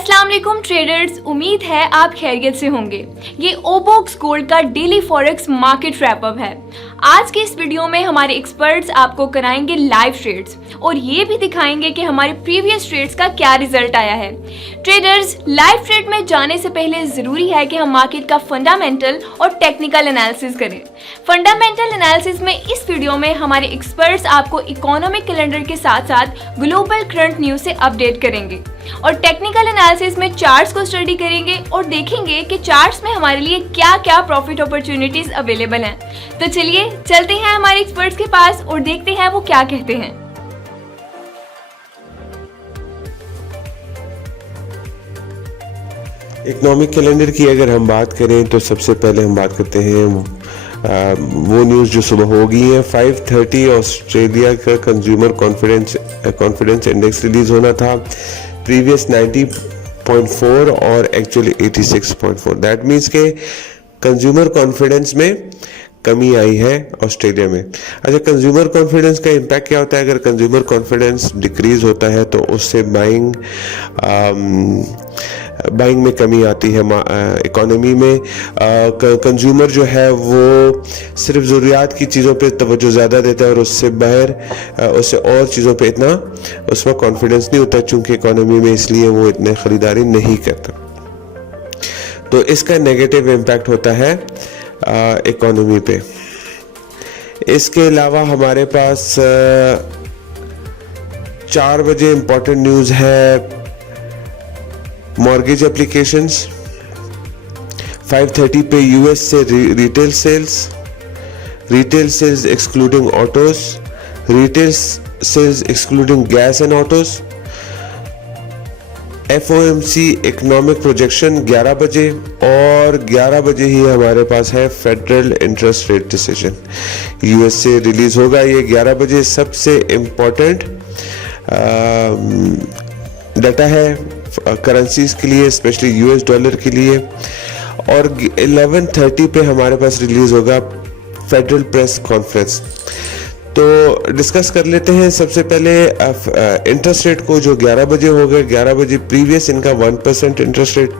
अस्सलाम वालेकुम ट्रेडर्स, उम्मीद है आप खैरियत से होंगे। ये ओबॉक्स गोल्ड का डेली फॉरेक्स मार्केट रैपअप है। आज के इस वीडियो में हमारे एक्सपर्ट्स आपको कराएंगे लाइव ट्रेड्स और ये भी दिखाएंगे कि हमारे प्रीवियस ट्रेड्स का क्या रिजल्ट आया है। ट्रेडर्स, लाइव ट्रेड में जाने से पहले ज़रूरी है कि हम मार्केट का फंडामेंटल और टेक्निकल एनालिसिस करें। फंडामेंटल एनालिसिस में इस वीडियो में हमारे एक्सपर्ट्स आपको इकोनॉमिक कैलेंडर के साथ साथ ग्लोबल करंट न्यूज़ से अपडेट करेंगे और टेक्निकल एनालिसिस में चार्ट्स को स्टडी करेंगे और देखेंगे कि चार्ट्स में हमारे लिए क्या क्या प्रॉफिट अपॉर्चुनिटीज अवेलेबल हैं। तो चलिए चलते हैं हमारे एक्सपर्ट्स के पास और देखते हैं वो क्या कहते हैं। इकोनॉमिक कैलेंडर की अगर हम बात करें तो सबसे पहले हम बात करते हैं वो न्यूज़ जो सुबह हो गई है। 5:30 ऑस्ट्रेलिया का कंज्यूमर कॉन्फिडेंस इंडेक्स रिलीज होना था। प्रीवियस 90.4 और एक्चुअली 86.4। दैट मीन्स के कंज्यूमर कॉन्फिडेंस में कमी आई है ऑस्ट्रेलिया में। अच्छा, कंज्यूमर कॉन्फिडेंस का इम्पैक्ट क्या होता है? अगर कंज्यूमर कॉन्फिडेंस डिक्रीज होता है तो उससे बाइंग में कमी आती है इकोनॉमी में। कंज्यूमर जो है वो सिर्फ ज़रूरियात की चीज़ों पे तवज्जो ज़्यादा देता है और उससे और चीज़ों पे इतना उसमें कॉन्फिडेंस नहीं होता, चूँकि इकोनॉमी में, इसलिए वो इतने ख़रीदारी नहीं करता। तो इसका नेगेटिव इम्पैक्ट होता है इकोनॉमी पे। इसके अलावा हमारे पास 4 बजे इम्पोर्टेंट न्यूज़ है मॉर्गेज एप्लीकेशंस। 5:30 पे यूएस से retail sales excluding autos, retail sales excluding gas and autos. FOMC economic projection 11 बजे और 11 बजे ही हमारे पास है federal interest rate decision US से रिलीज होगा। ये 11 बजे सबसे इम्पोर्टेंट डाटा है करेंसीज के लिए, स्पेशली यूएस डॉलर के लिए। और 11:30 पे हमारे पास रिलीज होगा फेडरल प्रेस कॉन्फ्रेंस। तो डिस्कस कर लेते हैं सबसे पहले इंटरेस्ट रेट को, जो 11 बजे होगा। 11 बजे प्रीवियस इनका 1% इंटरेस्ट रेट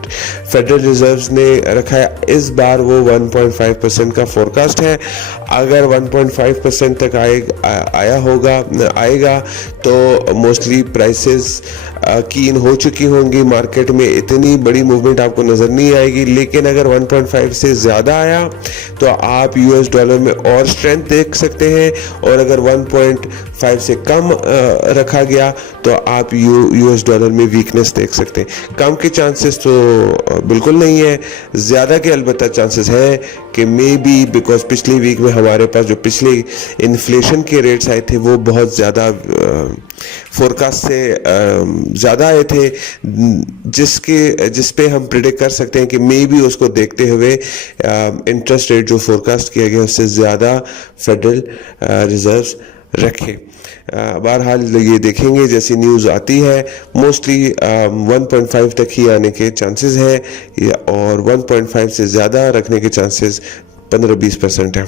फेडरल रिजर्व्स ने रखा है। इस बार वो 1.5% का फोरकास्ट है। अगर 1.5% तक आएगा तो मोस्टली प्राइसेस कीन हो चुकी होंगी, मार्केट में इतनी बड़ी मूवमेंट आपको नज़र नहीं आएगी। लेकिन अगर 1.5 से ज़्यादा आया तो आप यूएस डॉलर में और स्ट्रेंथ देख सकते हैं, और अगर 1.5 से कम रखा गया तो आप यूएस डॉलर में वीकनेस देख सकते हैं। कम के चांसेस तो बिल्कुल नहीं है, ज़्यादा के अलबत्ता चांसेस है कि मे बी, बिकॉज पिछले वीक में हमारे पास जो पिछले इन्फ्लेशन के रेट्स आए थे वो बहुत ज़्यादा फोरकास्ट से ज़्यादा आए थे, जिस पे हम प्रिडिक्ट कर सकते हैं कि मे बी उसको देखते हुए इंटरेस्ट रेट जो फोरकास्ट किया गया उससे ज़्यादा फेडरल रिजर्व्स रखे। बहरहाल ये देखेंगे जैसी न्यूज़ आती है। मोस्टली 1.5 तक ही आने के चांसेस हैं और 1.5 से ज़्यादा रखने के चांसेस 15-20% है।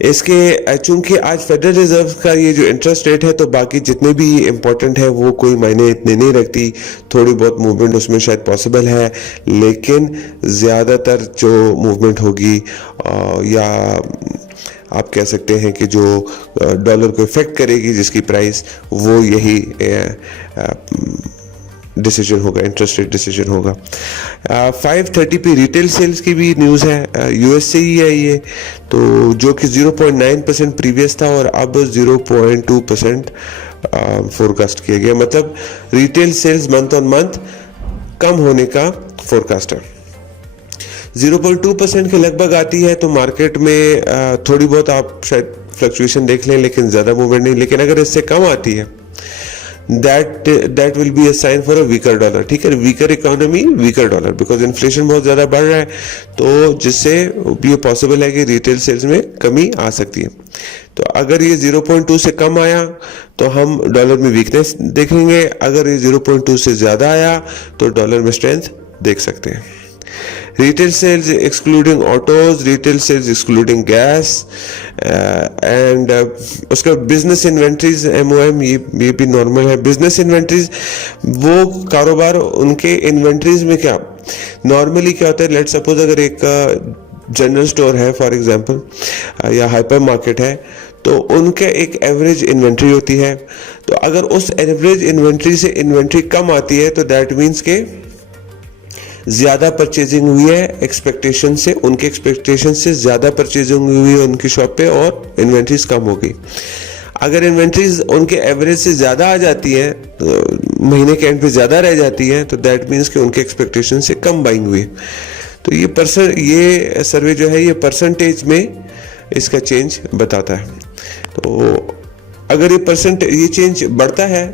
इसके चूंकि आज फेडरल रिजर्व का ये जो इंटरेस्ट रेट है, तो बाकी जितने भी इम्पोर्टेंट है वो कोई मायने इतने नहीं रखती। थोड़ी बहुत मूवमेंट उसमें शायद पॉसिबल है, लेकिन ज़्यादातर जो मूवमेंट होगी या आप कह सकते हैं कि जो डॉलर को इफेक्ट करेगी, जिसकी प्राइस, वो यही डिसीजन होगा, इंटरेस्ट रेट डिसीजन होगा। 5:30 पे रिटेल सेल्स की भी न्यूज़ है, यूएस से ही है ये, तो जो कि 0.9% प्रीवियस था और अब 0.2% फोरकास्ट किया गया। मतलब retail sales month on month कम होने का फोरकास्ट है। 0.2% के लगभग आती है तो मार्केट में थोड़ी बहुत आप शायद फ्लक्चुएशन देख लें, लेकिन ज़्यादा मूवमेंट नहीं। लेकिन अगर इससे कम आती है, that will be a sign for a weaker dollar. ठीक है, weaker economy, weaker dollar, because inflation बहुत ज़्यादा बढ़ रहा है, तो जिससे ये पॉसिबल है कि रिटेल सेल्स में कमी आ सकती है। तो अगर ये 0.2 से कम आया तो हम डॉलर में वीकनेस देखेंगे, अगर ये 0.2 से ज़्यादा आया तो डॉलर में स्ट्रेंथ देख सकते हैं। retail sales excluding autos, retail sales excluding gas, and उसका business inventories MOM ये भी normal है. business inventories वो कारोबार उनके inventories में क्या normally क्या होता है. let's suppose अगर एक जनरल स्टोर है फॉर एग्जांपल या हाइपर मार्केट है, तो उनके एक एवरेज इन्वेंट्री होती है. तो अगर उस एवरेज इन्वेंट्री से इन्वेंट्री कम आती है तो दैट मीन्स के ज्यादा परचेजिंग हुई है एक्सपेक्टेशन से, उनके एक्सपेक्टेशन से ज्यादा परचेजिंग हुई है उनकी शॉप पे और इन्वेंट्रीज कम हो गई. अगर इन्वेंट्रीज उनके एवरेज से ज्यादा आ जाती है, तो महीने के एंड पे ज्यादा रह जाती है, तो दैट मीन्स कि उनके एक्सपेक्टेशन से कम बाइंग हुई है. तो ये सर्वे जो है ये परसेंटेज में इसका चेंज बताता है. तो अगर ये चेंज बढ़ता है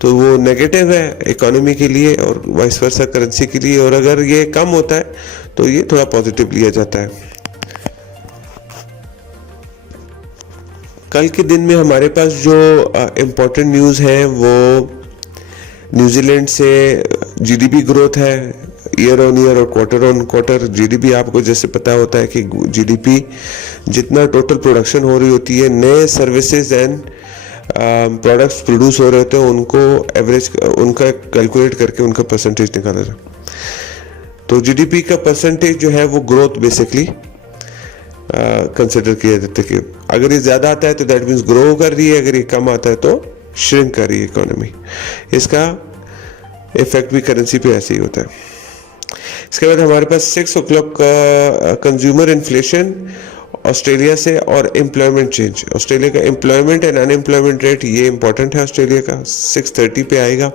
तो वो नेगेटिव है इकोनॉमी के लिए और वाइस वर्सा करेंसी के लिए, और अगर ये कम होता है तो ये थोड़ा पॉजिटिव लिया जाता है. कल के दिन में हमारे पास जो इम्पोर्टेंट न्यूज़ है वो न्यूजीलैंड से जीडीपी ग्रोथ है ईयर ऑन ईयर और क्वार्टर ऑन क्वार्टर. जीडीपी आपको जैसे पता होता है कि जीडीपी जितना टोटल प्रोडक्शन हो रही होती है, नए सर्विसेज एंड प्रोडक्ट्स प्रोड्यूस हो रहे होते हैं, उनको एवरेज उनका कैलकुलेट करके उनका परसेंटेज निकाला जाए. तो जीडीपी का परसेंटेज जो है वो ग्रोथ बेसिकली कंसिडर किया जाता है कि अगर ये ज़्यादा आता है तो दैट मीन्स ग्रो कर रही है, अगर ये कम आता है तो श्रिंक कर रही है इकोनॉमी. इसका इफेक्ट भी करेंसी पे ऐसे ही होता है. इसके बाद हमारे पास 6 o'clock का कंज्यूमर इन्फ्लेशन ऑस्ट्रेलिया से और एम्प्लॉयमेंट चेंज. ऑस्ट्रेलिया का एम्प्लॉयमेंट एंड अनएम्प्लॉयमेंट रेट ये इंपॉर्टेंट है ऑस्ट्रेलिया का. 6:30 पे आएगा.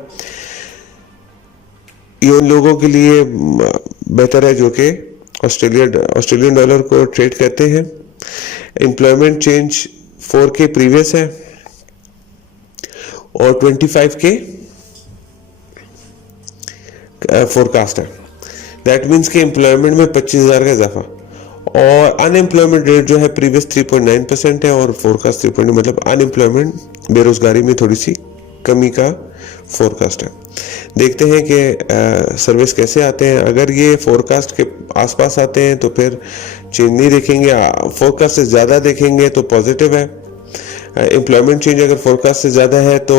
ये उन लोगों के लिए बेहतर है जो कि ऑस्ट्रेलियन डॉलर को ट्रेड करते हैं. एम्प्लॉयमेंट चेंज 4K प्रीवियस है और 25K फोरकास्ट है. दैट मीन्स कि एम्प्लॉयमेंट में 25,000 का इजाफा, और अनएम्प्लॉयमेंट रेट जो है प्रीवियस 3.9% है और फोरकास्ट 3.9, मतलब अनएम्प्लॉयमेंट बेरोजगारी में थोड़ी सी कमी का फोरकास्ट है. देखते हैं कि सर्विस कैसे आते हैं. अगर ये फोरकास्ट के आसपास आते हैं तो फिर चेंज नहीं देखेंगे, फोरकास्ट से ज़्यादा देखेंगे तो पॉजिटिव है. एम्प्लॉयमेंट चेंज अगर फोरकास्ट से ज़्यादा है तो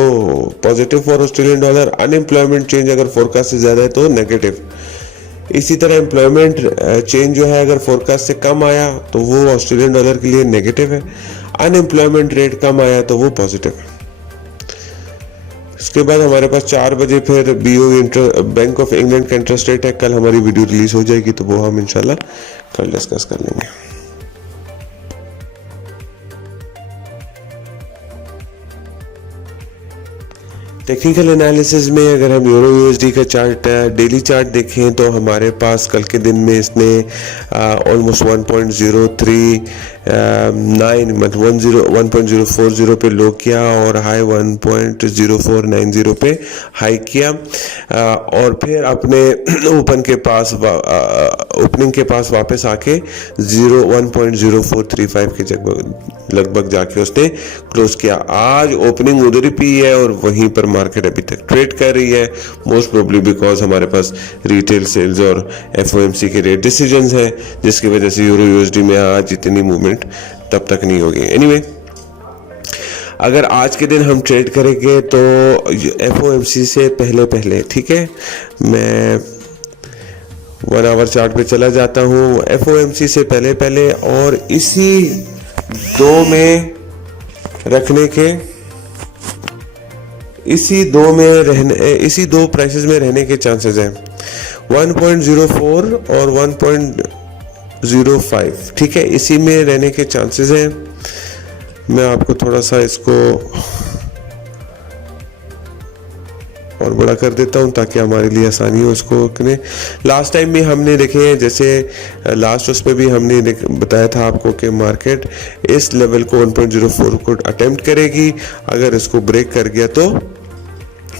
positive for Australian dollar. Unemployment change अगर फोरकास्ट से ज़्यादा है तो नेगेटिव. इसी तरह एम्प्लॉयमेंट चेंज जो है अगर फोरकास्ट से कम आया तो वो ऑस्ट्रेलियन डॉलर के लिए नेगेटिव है. अनएम्प्लॉयमेंट रेट कम आया तो वो पॉजिटिव है. इसके बाद हमारे पास 4 बजे फिर BOE बैंक ऑफ इंग्लैंड का इंटरेस्ट रेट है. कल हमारी वीडियो रिलीज हो जाएगी तो वो हम इंशाल्लाह कल डिस्कस कर लेंगे. टेक्निकल एनालिसिस में अगर हम यूरो USD का चार्ट डेली चार्ट देखें तो हमारे पास कल के दिन में इसने ऑलमोस्ट 1.03 मतलब 1.040 पे लो किया और हाई 1.0490 पे हाई किया, और फिर अपने ओपनिंग के पास वापस आके 1.0435 के लगभग जाके उसने क्लोज किया. आज ओपनिंग उधर ही पी है और वहीं पर मार्केट अभी तक ट्रेड कर रही है, मोस्ट प्रोबेबली बिकॉज हमारे पास रिटेल सेल्स और FOMC के रेट डिसीजंस हैं, जिसकी वजह से यूरो USD में आज इतनी मूवमेंट तब तक नहीं होगी. एनीवे, अगर आज के दिन हम ट्रेड करेंगे तो FOMC से पहले ठीक है, मैं 1 आवर चार्ट पे चला जाता हूँ. FOMC से पहले और इसी दो प्राइसेस में रहने के चांसेस हैं. 1.04 और 1.05 ठीक है, इसी में रहने के चांसेस हैं. मैं आपको थोड़ा सा इसको और बड़ा कर देता हूं ताकि हमारे लिए आसानी हो इसको करने. लास्ट टाइम भी हमने देखे हैं, जैसे लास्ट उस पर भी हमने बताया था आपको कि मार्केट इस लेवल को 1.04 को अटेम्प्ट करेगी. अगर इसको ब्रेक कर गया तो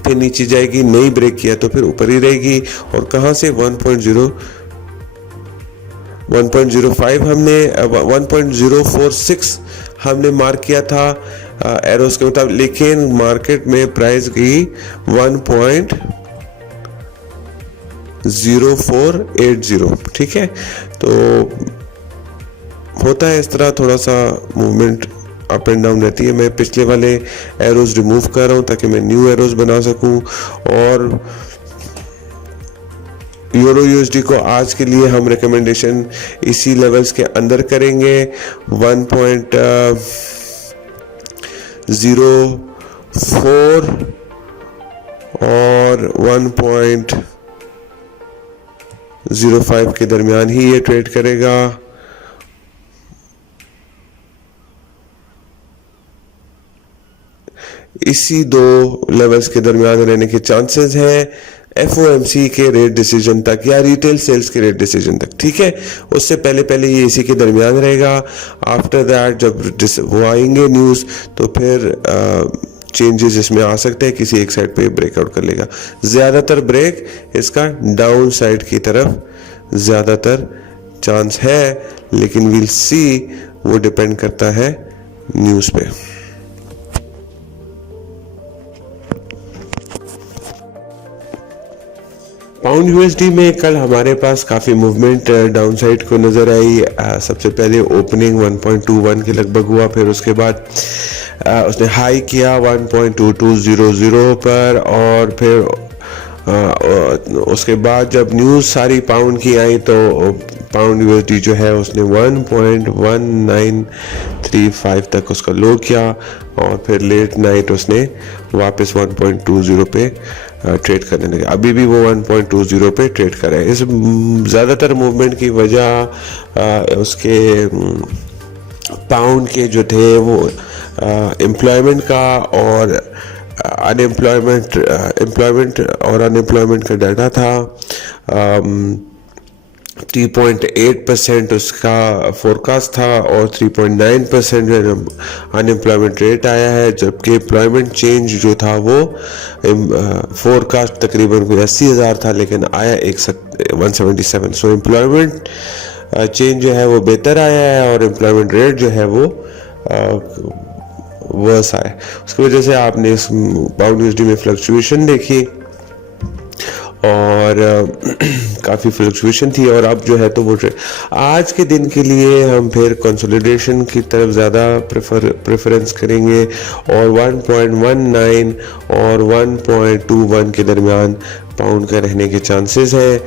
फिर नीचे जाएगी, नहीं ब्रेक किया तो फिर ऊपर ही रहेगी. और कहां से 1.05 हमने 1.046 हमने मार्क किया था एरोस के मुताबिक, लेकिन मार्केट में प्राइस गई 0480। ठीक है, तो होता है इस तरह, थोड़ा सा मूवमेंट अप एंड डाउन रहती है। मैं पिछले वाले एरोज रिमूव कर रहा हूँ ताकि मैं न्यू एरोज बना सकूं। और यूरो यूएसडी को आज के लिए हम रिकमेंडेशन इसी लेवल्स के अंदर करेंगे, 1.04 और 1.05 के दरमियान ही ये ट्रेड करेगा। इसी दो लेवल्स के दरमियान रहने के चांसेस हैं एफओएमसी के रेट डिसीजन तक या रिटेल सेल्स के रेट डिसीजन तक। ठीक है, उससे पहले ये इसी के दरमियान रहेगा। आफ्टर दैट जब वो आएंगे न्यूज़ तो फिर चेंजेस इसमें आ सकते हैं, किसी एक साइड पे ब्रेकआउट कर लेगा। ज़्यादातर ब्रेक इसका डाउन साइड की तरफ ज़्यादातर चांस है, लेकिन विल सी, वो डिपेंड करता है न्यूज़ पे। पाउंड यूएसडी में कल हमारे पास काफ़ी मूवमेंट डाउन साइड को नज़र आई। सबसे पहले ओपनिंग 1.21 के लगभग हुआ, फिर उसके बाद उसने हाई किया 1.2200 पर, और फिर उसके बाद जब न्यूज़ सारी पाउंड की आई तो पाउंड यूएसडी जो है उसने 1.1935 तक उसका लो किया, और फिर लेट नाइट उसने वापस 1.20 पे ट्रेड करने लगे। अभी भी वो 1.20 पे ट्रेड कर रहे हैं। इस ज़्यादातर मूवमेंट की वजह उसके पाउंड के जो थे वो एम्प्लॉयमेंट का और अनएम्प्लॉयमेंट का डाटा था। 3.8% उसका फोरकास्ट था और 3.9% अनएम्प्लॉयमेंट रेट आया है, जबकि एम्प्लॉयमेंट चेंज जो था वो फोरकास्ट तकरीबन कोई 80,000 था लेकिन आया 177। सो एम्प्लॉयमेंट चेंज जो है वो बेहतर आया है और एम्प्लॉयमेंट रेट जो है वो वर्स आया। उसकी वजह से आपने इस पाउंड यूएसडी में फ्लक्चुएशन देखी और काफ़ी फ्लक्चुएशन थी, और अब जो है तो वो आज के दिन के लिए हम फिर कंसोलिडेशन की तरफ ज़्यादा प्रेफरेंस करेंगे, और 1.19 और 1.21 के दरमियान पाउंड का रहने के चांसेस हैं।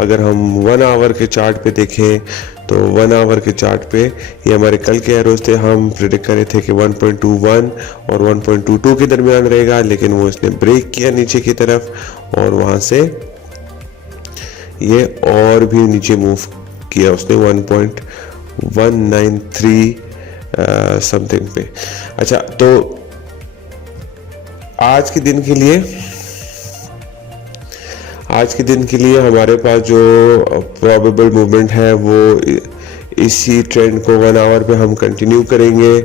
अगर हम 1 आवर के चार्ट पे देखें तो 1 आवर के चार्ट पे ये हमारे कल के एरोज थे, हम प्रेडिक्ट कर रहे थे कि 1.21 और 1.22 के दरमियान रहेगा, लेकिन वो इसने ब्रेक किया नीचे की तरफ और वहाँ से ये और भी नीचे मूव किया उसने 1.193 समथिंग पे। अच्छा, तो आज के दिन के लिए हमारे पास जो प्रोबेबल मूवमेंट है वो इसी ट्रेंड को 1 आवर पे हम कंटिन्यू करेंगे,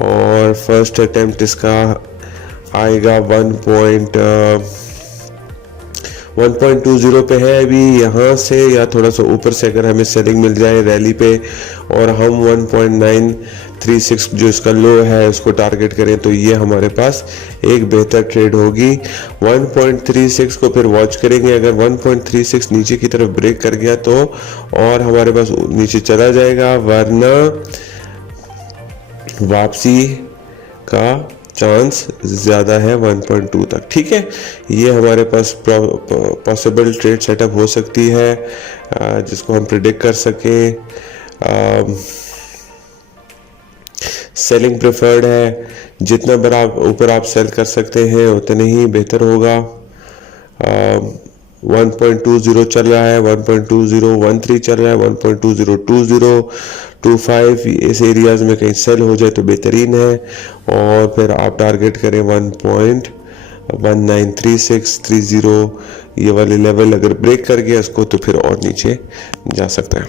और फर्स्ट अटेम्प्ट इसका आएगा 1.20 पे है अभी। यहाँ से या थोड़ा सा ऊपर से अगर हमें सेलिंग मिल जाए रैली पे और हम 1.936 जो इसका लो है उसको टारगेट करें तो ये हमारे पास एक बेहतर ट्रेड होगी। 1.36 को फिर वॉच करेंगे, अगर 1.36 नीचे की तरफ ब्रेक कर गया तो और हमारे पास नीचे चला जाएगा, वरना वापसी का चांस ज़्यादा है 1.2 तक। ठीक है, ये हमारे पास पॉसिबल ट्रेड सेटअप हो सकती है जिसको हम प्रिडिक्ट कर सकें। सेलिंग प्रेफर्ड है, जितना बड़ा ऊपर आप सेल कर सकते हैं उतने ही बेहतर होगा। 1.20 चल रहा है, 1.2013 चल रहा है, 1.202025 इस एरियाज में कहीं सेल हो जाए तो बेहतरीन है, और फिर आप टारगेट करें 1.193630 ये वाले लेवल अगर ब्रेक कर गया इसको तो फिर और नीचे जा सकता है।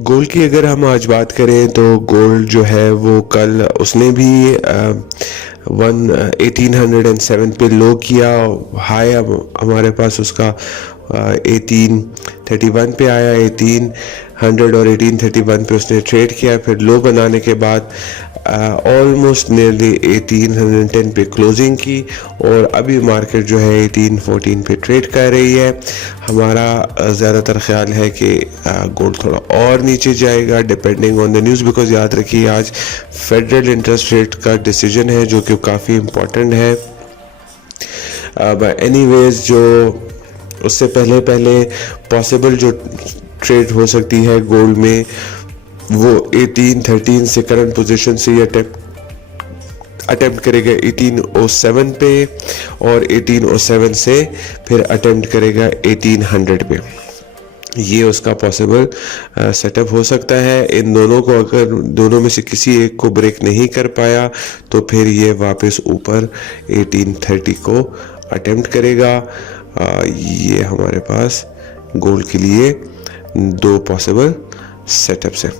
गोल्ड की अगर हम आज बात करें तो गोल्ड जो है वो कल उसने भी 1807 पे लो किया, हाई अब हमारे पास उसका 1831 पे आया, 1800 और 1831 पे उसने ट्रेड किया, फिर लो बनाने के बाद ऑलमोस्ट नियरली 1810 पे क्लोजिंग की और अभी मार्केट जो है 1814 पे ट्रेड कर रही है। हमारा ज़्यादातर ख्याल है कि गोल्ड थोड़ा और नीचे जाएगा depending on the news, because याद रखिए आज फेडरल इंटरेस्ट रेट का डिसीजन है जो कि काफ़ी इम्पोर्टेंट है। एनीवेज जो उससे पहले पॉसिबल जो ट्रेड हो सकती है गोल्ड में वो 1813 से करंट पोजीशन से अटेम्प्ट करेगा 1807 पे और 1807 से फिर अटेम्प्ट करेगा 1800 पे। ये उसका पॉसिबल सेटअप हो सकता है। इन दोनों को अगर दोनों में से किसी एक को ब्रेक नहीं कर पाया तो फिर ये वापस ऊपर 1830 को अटेम्प्ट करेगा। ये हमारे पास गोल्ड के लिए दो पॉसिबल सेटअप्स हैं।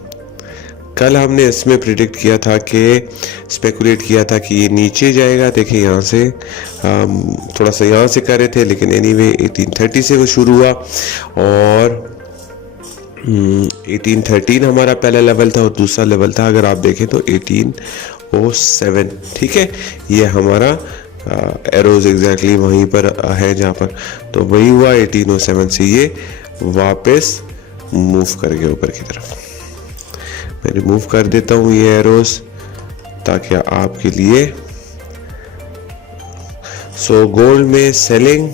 कल हमने इसमें प्रिडिक्ट किया था कि स्पेकुलेट किया था कि ये नीचे जाएगा। देखिए यहाँ से थोड़ा सा यहाँ से कर रहे थे, लेकिन एनीवे 1830 से वो शुरू हुआ और 1813 हमारा पहला लेवल था और दूसरा लेवल था अगर आप देखें तो 1807। ठीक है, ये हमारा एरोज एग्जैक्टली वहीं पर है जहाँ पर, तो वही हुआ 1807 से ये वापस मूव कर गया ऊपर की तरफ। मैं रिमूव कर देता हूँ ये एरोज ताकि आपके लिए। सो गोल्ड में सेलिंग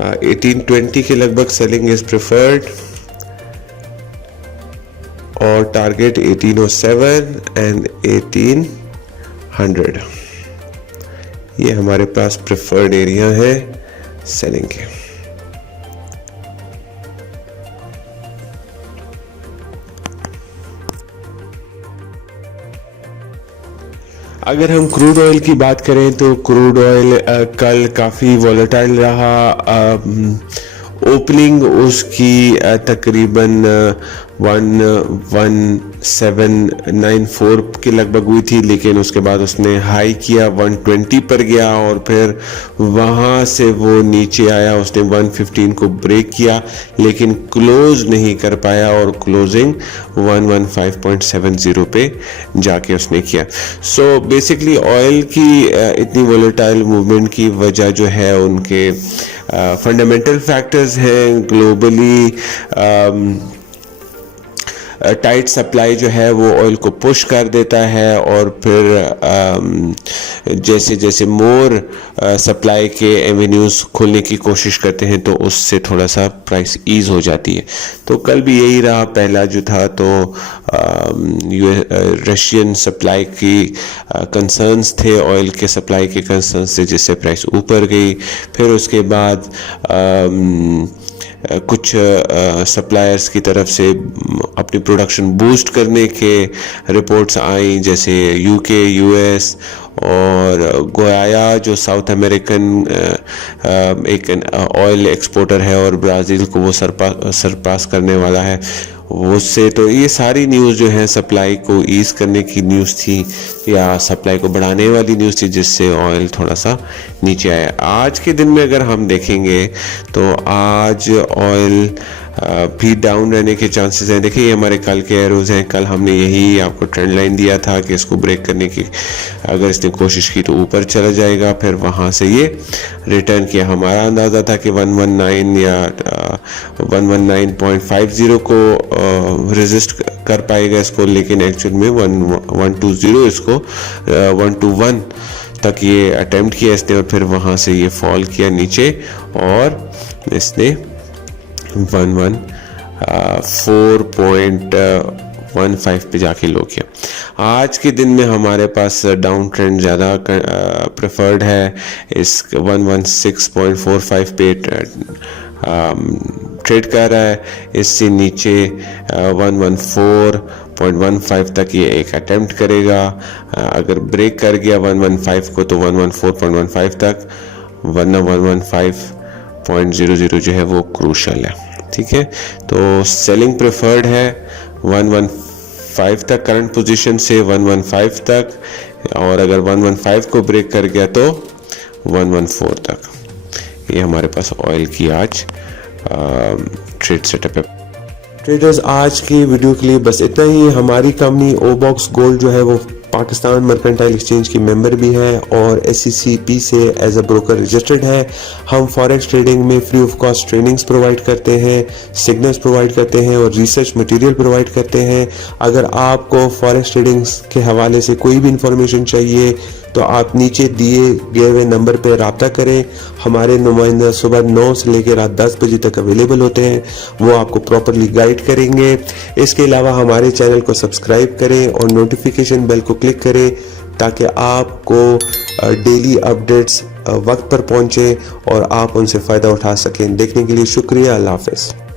1820 के लगभग सेलिंग इज प्रेफर्ड और टारगेट 1807 एंड 1800 ये हमारे पास प्रेफर्ड एरिया है सेलिंग के। अगर हम क्रूड ऑयल की बात करें तो क्रूड ऑयल कल काफ़ी वॉलेटाइल रहा। ओपनिंग उसकी तकरीबन 11794 के लगभग हुई थी, लेकिन उसके बाद उसने हाई किया 120 पर गया और फिर वहाँ से वो नीचे आया। उसने 115 को ब्रेक किया लेकिन क्लोज नहीं कर पाया और क्लोजिंग 115.70 पे जाके उसने किया। सो बेसिकली ऑयल की इतनी वोलेटाइल मूवमेंट की वजह जो है उनके फंडामेंटल फैक्टर्स हैं। ग्लोबली टाइट सप्लाई जो है वो ऑयल को पुश कर देता है और फिर जैसे जैसे मोर सप्लाई के एवेन्यूज़ खोलने की कोशिश करते हैं तो उससे थोड़ा सा प्राइस ईज हो जाती है। तो कल भी यही रहा। पहला जो था तो रशियन सप्लाई की कंसर्न्स थे, ऑयल के सप्लाई के कंसर्न्स थे जिससे प्राइस ऊपर गई। फिर उसके बाद कुछ सप्लायर्स की तरफ से अपनी प्रोडक्शन बूस्ट करने के रिपोर्ट्स आई, जैसे यूके, यूएस और गोया जो साउथ अमेरिकन एक ऑयल एक्सपोर्टर है और ब्राज़ील को वो सरपास करने वाला है उससे। तो ये सारी न्यूज़ जो है सप्लाई को ईज़ करने की न्यूज़ थी या सप्लाई को बढ़ाने वाली न्यूज़ थी, जिससे ऑयल थोड़ा सा नीचे आया। आज के दिन में अगर हम देखेंगे तो आज ऑयल भी डाउन रहने के चांसेस हैं। देखिए ये हमारे कल के एरोज हैं। कल हमने यही आपको ट्रेंड लाइन दिया था कि इसको ब्रेक करने की अगर इसने कोशिश की तो ऊपर चला जाएगा, फिर वहाँ से ये रिटर्न किया। हमारा अंदाज़ा था कि 119 या 119.50 को रेजिस्ट कर पाएगा इसको, लेकिन एक्चुअल में 120 इसको 121 तक ये अटेम्प्ट किया इसने और फिर वहाँ से ये फॉल किया नीचे और इसने 4.15 पे जाके लो किया। आज के दिन में हमारे पास डाउन ट्रेंड ज़्यादा प्रेफर्ड है। इस 116.45 पे ट्रेड कर रहा है। इससे नीचे 114.15 तक ये एक अटेम्प्ट करेगा। अगर ब्रेक कर गया 115 को तो 114.15 तक, वरना 115.00 जो है वो क्रूशल है। ठीक है, तो सेलिंग प्रेफर्ड है 115 तक करंट पोजीशन से 115 तक, और अगर 115 को ब्रेक कर गया तो 114 तक। ये हमारे पास ऑयल की आज ट्रेड सेटअप है। ट्रेडर्स आज की वीडियो के लिए बस इतना ही। हमारी कंपनी ओबॉक्स गोल्ड जो है वो पाकिस्तान मर्केंटाइल एक्सचेंज की मेंबर भी है और SCCP से एज अ ब्रोकर रजिस्टर्ड है। हम फॉरेक्स ट्रेडिंग में free of cost trainings provide करते हैं, सिग्नल्स प्रोवाइड करते हैं और रिसर्च मटेरियल प्रोवाइड करते हैं। अगर आपको फॉरेक्स ट्रेडिंग के हवाले से कोई भी इंफॉर्मेशन चाहिए तो आप नीचे दिए गए हुए नंबर पर रब्ता करें। हमारे नुमाइंदा सुबह 9 से लेकर रात 10 बजे तक अवेलेबल होते हैं, वो आपको प्रॉपरली गाइड करेंगे। इसके अलावा हमारे चैनल को सब्सक्राइब करें और नोटिफिकेशन बेल को क्लिक करें ताकि आपको डेली अपडेट्स वक्त पर पहुंचे और आप उनसे फ़ायदा उठा सकें। देखने के लिए शुक्रिया। अल्लाह हाफ़िज़।